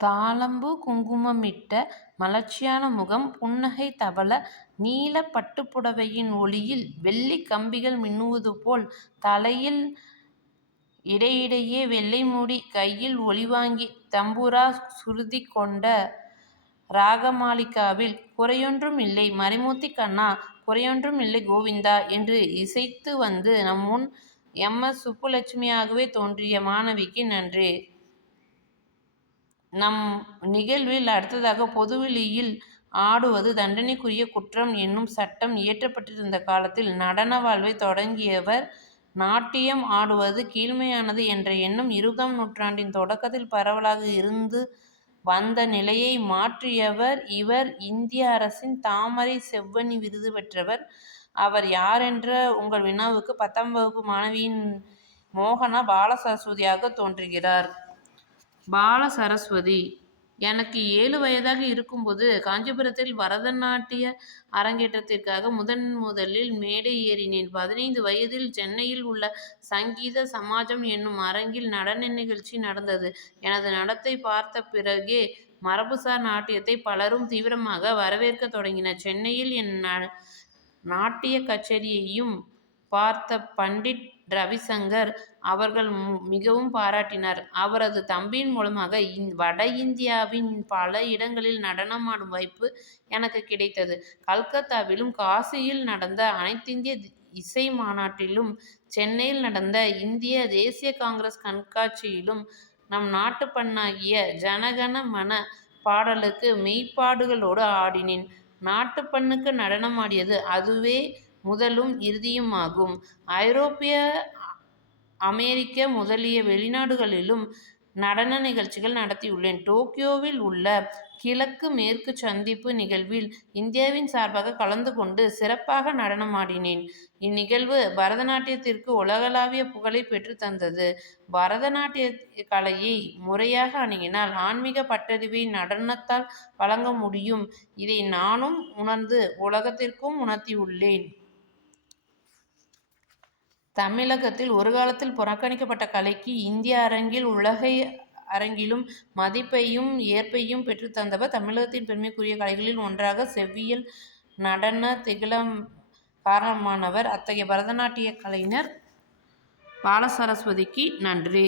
தாழம்பூ குங்குமமிட்ட மலர்ச்சியான முகம், புன்னகை தவழ, நீலப் பட்டுப்புடவையின் ஒளியில் வெள்ளிக் கம்பிகள் மின்னுவதுபோல், தலையில் இடையிடையே வெள்ளை முடி, கையில் ஒலிவாங்கி, தம்புரா சுருதிகொண்ட ராகமாலிகாவில் குறையொன்றும் இல்லை மறைமூர்த்தி கண்ணா, குறையொன்றும் இல்லை கோவிந்தா என்று இசைத்து வந்து நம்முன் எம்.எஸ். சுப்புலட்சுமியாகவே தோன்றிய மாணவிக்கு நன்றி. நம் நிகழ்வில் அடுத்ததாக பொதுவெளியில் ஆடுவது தண்டனைக்குரிய குற்றம் என்னும் சட்டம் இயற்றப்பட்டிருந்த காலத்தில் நடன வாழ்வைத் தொடங்கியவர். நாட்டியம் ஆடுவது கீழ்மையானது என்ற எண்ணம் 20ஆம் நூற்றாண்டின் தொடக்கத்தில் பரவலாக இருந்து வந்த நிலையை மாற்றியவர் இவர். இந்திய அரசின் தாமரை செவ்வனி விருது பெற்றவர். அவர் யாரென்ற உங்கள் வினாவுக்கு 10ஆம் வகுப்பு மாணவியின் மோகனா பாலசரஸ்வதியாக தோன்றுகிறார். பாலசரஸ்வதி: எனக்கு 7 வயதாக இருக்கும்போது காஞ்சிபுரத்தில் பரதநாட்டிய அரங்கேற்றத்திற்காக முதலில் மேடை ஏறினேன். 15 வயதில் சென்னையில் உள்ள சங்கீத சமாஜம் என்னும் அரங்கில் நடன நிகழ்ச்சி நடந்தது. எனது நடத்தை பார்த்த பிறகே மரபுசார் நாட்டியத்தை பலரும் தீவிரமாக வரவேற்கத் தொடங்கினர். சென்னையில் என் நாட்டியக் கச்சேரியையும் பார்த்த பண்டிட் ரவிசங்கர் அவர்கள் மிகவும் பாராட்டினார். அவரது தம்பியின் மூலமாக வட இந்தியாவின் பல இடங்களில் நடனமாடும் வாய்ப்பு எனக்கு கிடைத்தது. கல்கத்தாவிலும், காசியில் நடந்த அனைத்திந்திய இசை மாநாட்டிலும், சென்னையில் நடந்த இந்திய தேசிய காங்கிரஸ் கண்காட்சியிலும் நம் நாட்டுப்பண்ணாகிய ஜனகண மன பாடலுக்கு மெய்ப்பாடுகளோடு ஆடினேன். நாட்டுப்பண்ணுக்கு நடனமாடியது அதுவே முதலும் இறுதியுமாகும். ஐரோப்பிய, அமெரிக்க முதலிய வெளிநாடுகளிலும் நடன நிகழ்ச்சிகள் நடத்தியுள்ளேன். டோக்கியோவில் உள்ள கிழக்கு மேற்கு சந்திப்பு நிகழ்வில் இந்தியாவின் சார்பாக கலந்து கொண்டு சிறப்பாக நடனமாடினேன். இந்நிகழ்வு பரதநாட்டியத்திற்கு உலகளாவிய புகழை பெற்றுத்தந்தது. பரதநாட்டிய கலையை முறையாக அணுகினால் ஆன்மீக பட்டறிவை நடனத்தால் வழங்க முடியும். இதை நானும் உணர்ந்து உலகத்திற்கும் உணர்த்தியுள்ளேன். தமிழகத்தில் ஒருகாலத்தில் புறக்கணிக்கப்பட்ட கலைக்கு இந்திய அரங்கிலும் உலக அரங்கிலும் மதிப்பையும் ஏற்பையும் பெற்றுத்தந்தவர். தமிழகத்தின் பெருமைக்குரிய கலைகளில் ஒன்றாக செவ்வியல் நடனம் திகழ காரணமானவர். அத்தகைய பரதநாட்டிய கலைஞர் பாலசரஸ்வதிக்கு நன்றி.